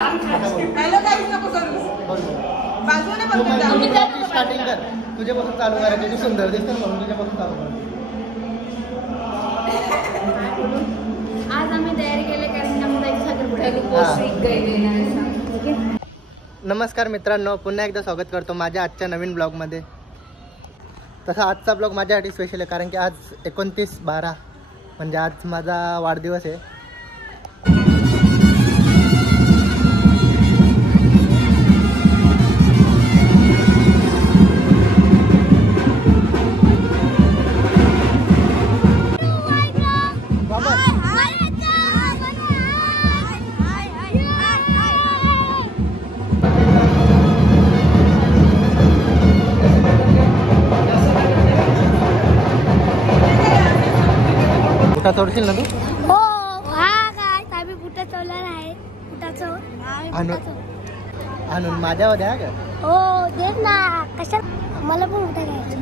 Hello गाईस नको करू बाजूने बघ स्टार्टिंग कर तुझ्यापासून चालू करायचं. तू सुंदर दिसतो म्हणून तुझ्यापासून चालू कर. आज आम्ही तयारी केली कारण आम्ही साखरपुड्याला. नमस्कार मित्रांनो, पुन्हा एकदा स्वागत करतो माझ्या आजच्या नवीन ब्लॉगमध्ये. तसा आजचा ब्लॉग माझ्यासाठी स्पेशल आहे कारण की आज 29/12 म्हणजे आज माझा वाढदिवस आहे. बुटा चोरशील ना तू? हो हा काय आम्ही बुटा चोरणार आहे. आणून माझ्यावर द्या का? हो देत ना. कशा मला पण बुटा घ्यायचे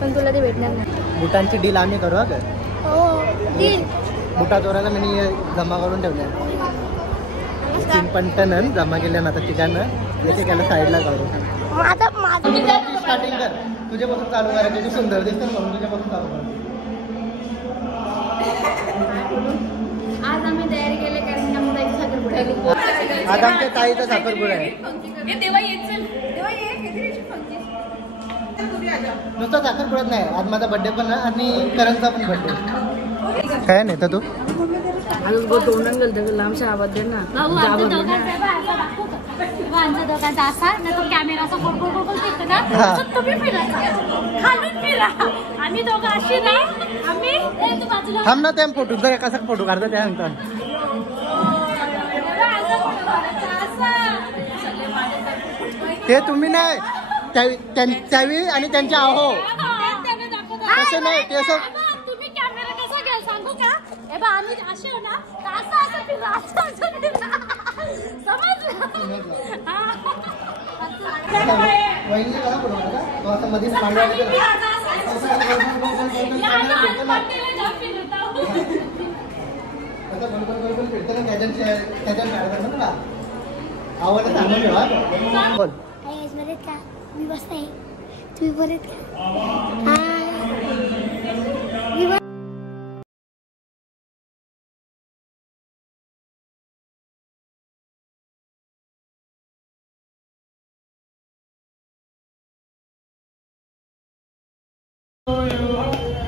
पण तुला ते भेटणार नाही. बुटांची डील आम्ही करू का? हो डील. बुटा चोरायला मी जमा करून ठेवल्या. 3 पंटन जमा केल्या ना आता ठिकाणं जसे केलं साईडला काढू. स्टार्टिंग कर तुझ्यापासून चालू करायचं. तू सुंदर दिसतो म्हणून तुझ्यापासून चालू कर. आज आम्ही तयारी केली कारण आम्ही साखरपुड्याला. आज आमच्या ताईचा साखरपुडा आहे. नुसतं साखरपुड्यात नाही, आज माझा बर्थडे पण आहे आणि करणचा पण बर्थडे. काय नाही तर तू तोंडात घालतो लांबच्या आवाज दे ना. दोघांचा असा ना तो कॅमेरा असा गोल गोल गोल फिरतो ना तुम्ही फिरायचा खालून फिरा. आम्ही दोघं अशी ना आम्ही बाजूला थांब ना. त्या फोटो जर कसा फोटो काढता त्यानंतर ते तुम्ही नाही त्यावेळी आणि त्यांच्या आहो तसे नाही ते असं. तुम्ही कॅमेरा कसा घ्याल सांगू का? हे बा आम्ही असे हो ना असं असं फिरा असं फिरा मी मस्त आहे. तुम्ही बरेत का?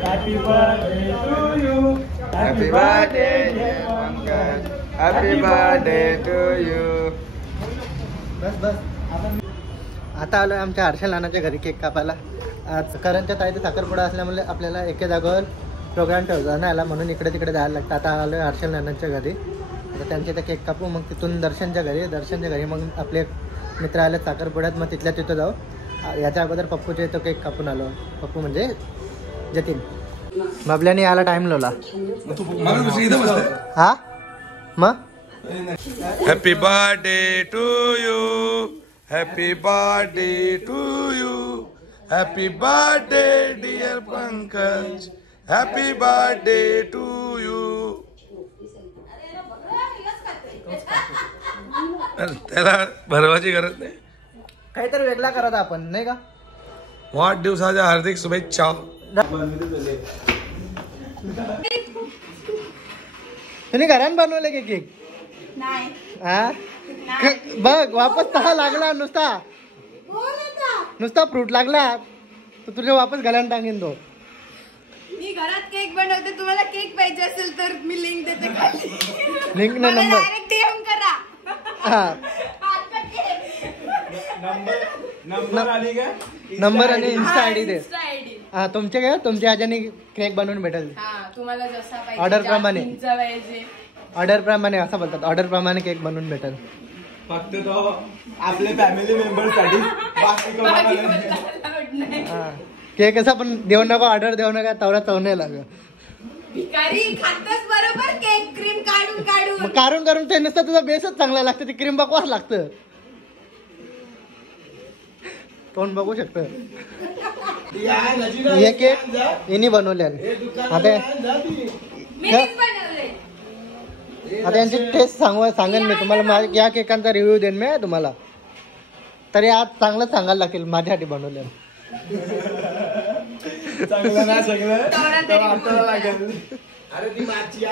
Happy birthday to you. Happy birthday, dear Pankaj. Happy birthday to you. बस आता आलोय आमच्या हर्षल नानाच्या घरी केक कापायला. आज करणच्या ताईचा साखरपुडा असल्यामुळे आपल्याला एके जागेवर प्रोग्राम ठेवला नाही आला म्हणून इकडे तिकडे जायला लागतं. आता आलोय हर्षल नानाच्या घरी. आता त्यांच्या इथे केक कापू, मग तिथून दर्शनच्या घरी मग आपले मित्र आले साखरपुड्यात, मग तिथल्या तिथं जाऊ. याच्या अगोदर पप्पूच्या इथं केक कापून आलो. पप्पू म्हणजे जतीन. बाबल्याने यायला टाइम लावला. हा मग Happy birthday to you. Happy birthday to you. Happy birthday, dear Pankaj. Happy birthday to you. त्याला भरवाची गरज नाही. काहीतरी वेगळा करत आपण नाही का? वाढदिवसाच्या हार्दिक शुभेच्छा. तुम्ही घरात बनवले की केक? हा बघ वापस तसा लागला. नुसता फ्रूट लागला तर तुझ्या वापस घालायला टाकेन तो. मी घरात केक बनवते. तुम्हाला केक पाहिजे असेल तर मी लिंक देते खाली. लिंक ना नंबर डायरेक्ट डीएम करा. हा नंबर आणि इन्स्टा आयडी दे. हा तुमचे काय तुमच्या ह्याच्याने केक बनवून भेटेल. तुम्हाला जसा पाहिजे ऑर्डर प्रमाणे असं बोलतात. ऑर्डर प्रमाणे केक बनवून भेटेल. फक्त तो आपल्या फॅमिली मेंबर साठी. केक असा पण देऊ नका, ऑर्डर देऊ नका, तवरा चव नाही लागत. भिकारी खातच बरोबर केक क्रीम काढून काढून ते नसतं. तुझा बेसच चांगला लागतं, ती क्रीम बकवास लागतं. तोंड बघू शकतो. हे केक यांनी बनवले. आता आता यांची टेस्ट सांगेन मी तुम्हाला. या केकांचा रिव्ह्यू देईन मी तुम्हाला. तरी आज चांगलं सांगायला लागेल माझ्यासाठी बनवलं. चांगलं नाही सगळं लागेल. अरे ती माझी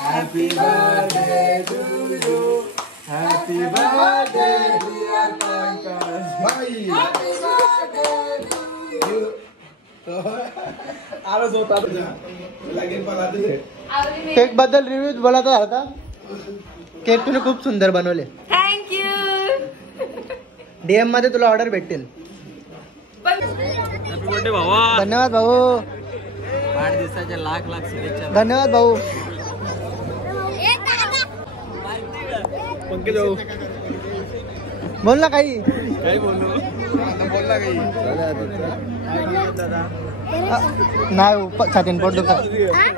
happy birthday to you. Happy birthday dear Pankaj bhai. आवाज होता लागेल मला. केक बद्दल रिव्ह्यू बोलायचा होता. केक तुम्ही खूप सुंदर बनवले. थँक्यू. DM मध्ये तुला ऑर्डर भेटतील. धन्यवाद भाऊ. 8 दिवसाच्या लाख शुभेच्छा. धन्यवाद भाऊ. पंकज भाऊ बोल ना काही. काय बोललो बोल ना काही. नाही छातीन पोट दुखत.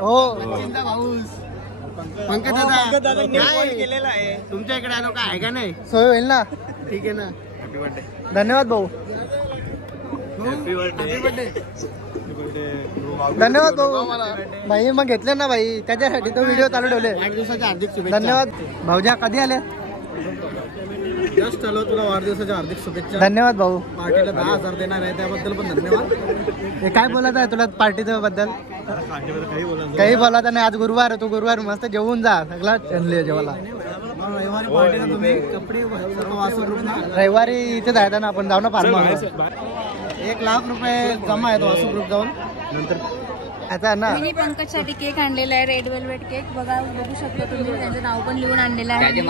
हो पंकज दादा केलेला आहे. तुमच्या इकडे आलो का आहे का नाही. सोय होईल ना. ठीक आहे ना. Happy birthday. धन्यवाद भाऊ. Happy birthday. धन्यवाद भाऊ. भाई मग घेतले ना भाई. त्याच्यासाठी तो व्हिडिओ चालू ठेवले. 8 दिवसाच्या हार्दिक शुभेच्छा. धन्यवाद भाऊजा. कधी आले. जस्ट आलो. तुला वाढदिवसाच्या हार्दिक शुभेच्छा. धन्यवाद भाऊ. पार्टीला 10,000 देणार आहे त्याबद्दल पण धन्यवाद. हे काय बोलायचं आहे तुला पार्टीच्या बद्दल. काही बोलायचं काही बोलायचं नाही. आज गुरुवार आहे. तू गुरुवार मस्त जेवून जा. सगळा चनले जेवायला. रविवारी पार्टीला तुम्ही कपडे सर्व वाचून रूपना. रविवारी इथे जायचं ना आपण. जाऊ ना फार्म हाऊस. 1 लाख रुपये जमा आहेत वासू ग्रुप जाऊन. नंतर आता ना मी पंकजसाठी केक आणलेला आहे. रेड वेल्वेट केक बघू शकता तुम्ही. त्यांचं नाव पण लिहून आणलेलं आहे.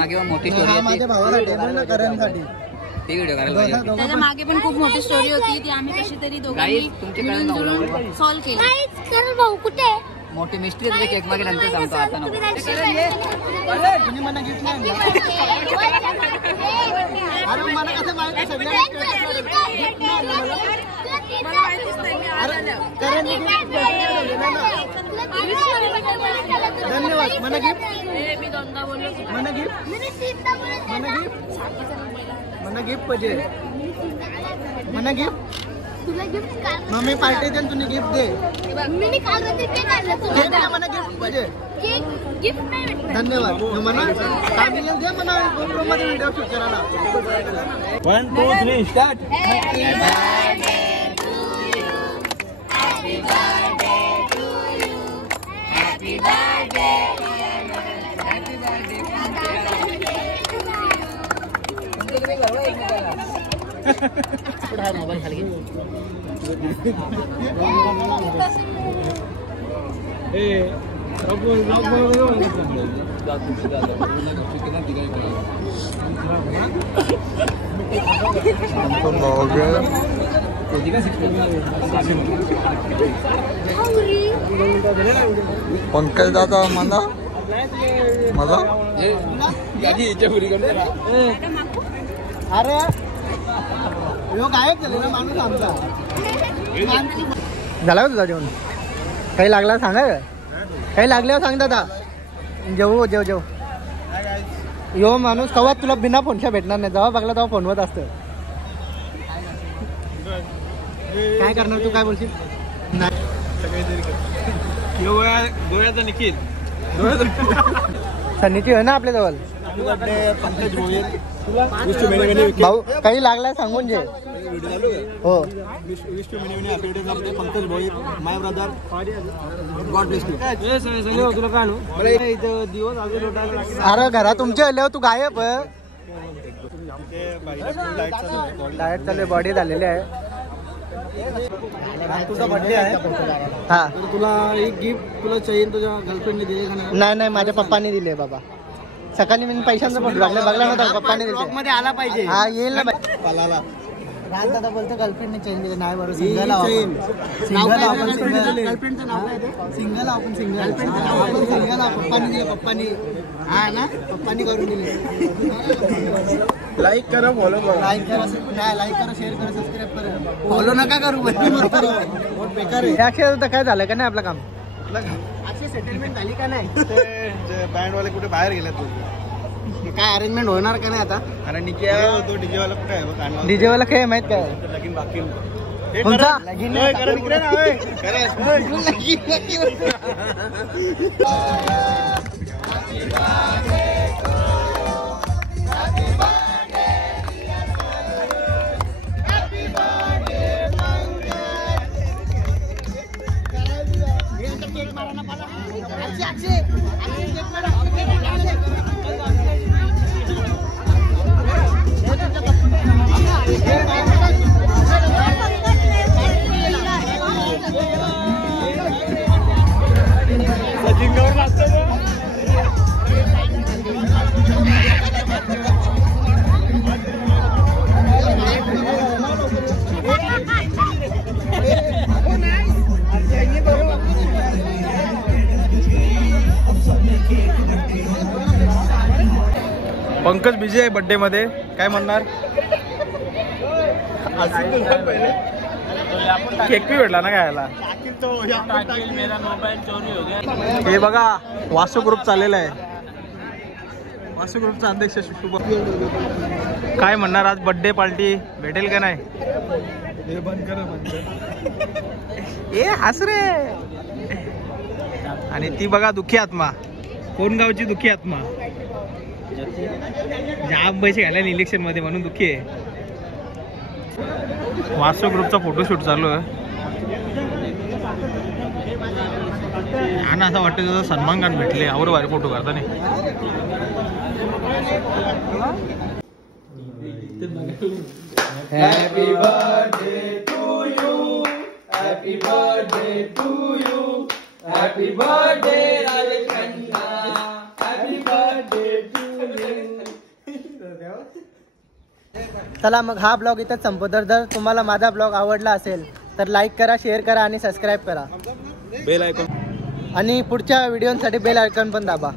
हा माझ्या भावासाठी ना करणसाठी. त्याच्या मागे पण खूप मोठी स्टोरी होती. ती आम्ही कशी तरी दोघांनी मिळून जुळून सॉल्व्ह केली. भाऊ कुठे मोठी मिस्ट्री केक मागे नंतर सांगतो. आता नको. तुम्ही मला गिफ्ट नाही अरे मला कसं माहिती धन्यवाद. मला गिफ्ट मला गिफ्ट मला गिफ्ट पाहिजे. मला गिफ्ट तुला गिफ्ट मम्मी पार्टी दे. तुम्ही गिफ्ट दे. मी काल ते काढलं. मला गिफ्ट पाहिजे. गिफ्ट नाही भेटलं. धन्यवाद. म्हणा काय मिळेल दे म्हणा. GoPro मध्ये व्हिडिओ शूट करायला. 1 2 3 स्टार्ट. मोबाईल खाली घे. पंकज दादा मला अरे यो गायब झाले ना माणूस आमचा. झाला का तुझा जेवण. काही लागला सांगा. काही लागल्यावर सांग दादा. जेव यो माणूस कवा तुला बिना फोनच्या भेटणार नाही. जेव्हा बघला तेव्हा फोनवर असतं. काय करणार तू. काय बोलशील. गोव्याचा निखिल सन्नीची आहे ना आपल्या जवळ. पंकज भोईर भाऊ काही लागलाय सांगून जे. हो पंकज भोईर माय ब्रदर गॉड ब्लेस यू. तुला काय दिवस अजून अरे घरा तुमच्या आल्यावर तू गायब. डायट चालू. बॉडी झालेली आहे. तुझा बर्थडे आहे. हा तुला एक गिफ्ट तुला चेन तुझ्या गर्लफ्रेंडने दिले का नाही नाही माझ्या पप्पाने दिले बाबा. सकाळी मी पैशांचं पण बघला नव्हता. पप्पाने दिले. मध्ये आला पाहिजे. हा येईल ना. पलाला राज दादा बोलतो गर्लफ्रेंडने चेन दिले. नाही बरोबर. सिंगल आपण पप्पानी दिले. हा ना पप्पानी करून दिले. लाईक करा फॉलो करा. लाईक करा शेअर करा सबस्क्राईब करा. फॉलो नका करू. बहुत बेकार आहे. अक्षय काय झालं का नाही आपलं काम. अक्षय सेटलमेंट झाली का नाही. बँड वाले कुठे बाहेर गेले. काय अरेंजमेंट होणार का नाही आता. अरे निकिया तो डीजे वाला कुठे आहे. डीजे वाला काय माहित काय. लगीन बाकी कोणता. लगीन पंकज बिझी आहे बर्थडे मध्ये, काय म्हणणार? केक बी भेटला ना खायला. हे बघा वासू ग्रुप चाललेला आहे. वासू ग्रुपचा अध्यक्ष शुभ. काय म्हणणार, आज बर्थडे पार्टी भेटेल का नाही? ए हस रे. आणि ती बघा दुःखी आत्मा. कोण गावची दुःखी आत्मा? जाम पैसे घालायला इलेक्शन मध्ये म्हणून दुःखी आहे. वासो ग्रुपचा फोटोशूट चालू आहे. आणि असं वाटतं तुझं सन्मान भेटले आवर भारी फोटो काढता नाही. Happy birthday to you, happy birthday to you, happy birthday Rajkhanna, happy birthday to you. चला मग हा ब्लॉग इथंच संपवतो. जर तुम्हाला माझा ब्लॉग आवडला असेल तर लाईक करा, शेअर करा आणि सबस्क्राईब करा. बेल आयकॉन आणि पुढच्या व्हिडिओसाठी बेल आयकॉन पण दाबा.